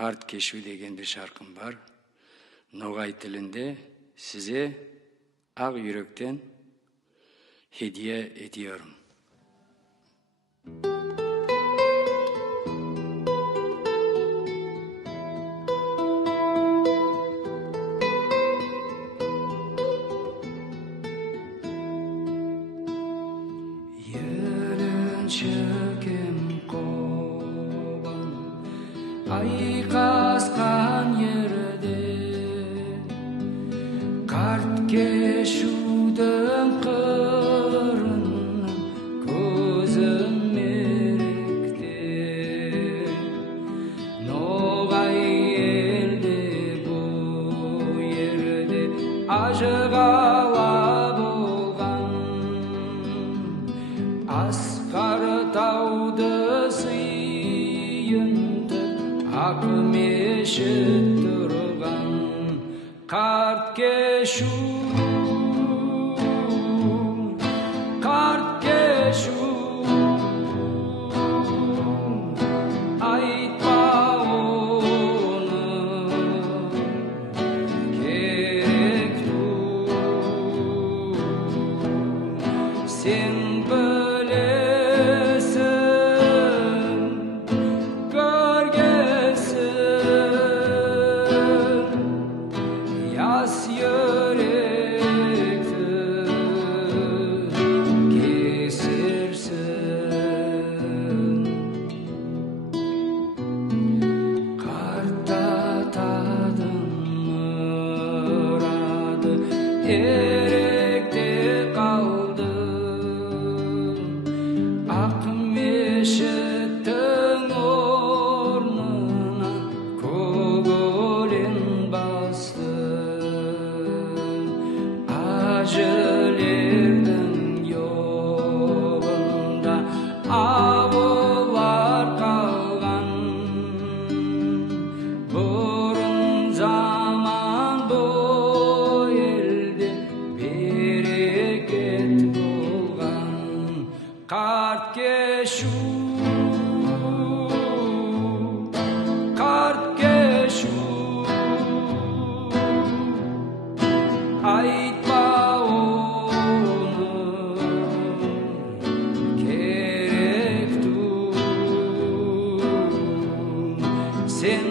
Карт кешүү деген бир шаркым бар. Ногай тилинде сизе ак жүрөктөн hediye ediyorum. Çökem kovan ay kaskan yerde kart keşudun kırının gözüm merekte Nogay elde bu yerde acıgala bolgan Asqar tauды сыйынтып ак мешіт тұрған қарт кешу айтпа оны керек ту сен Erekte kaldı ak meşettің орнына көголен басты ажылердің yoğunda авылар қалған бұрын заман Kart keşu Айтпа onu керек ту Sen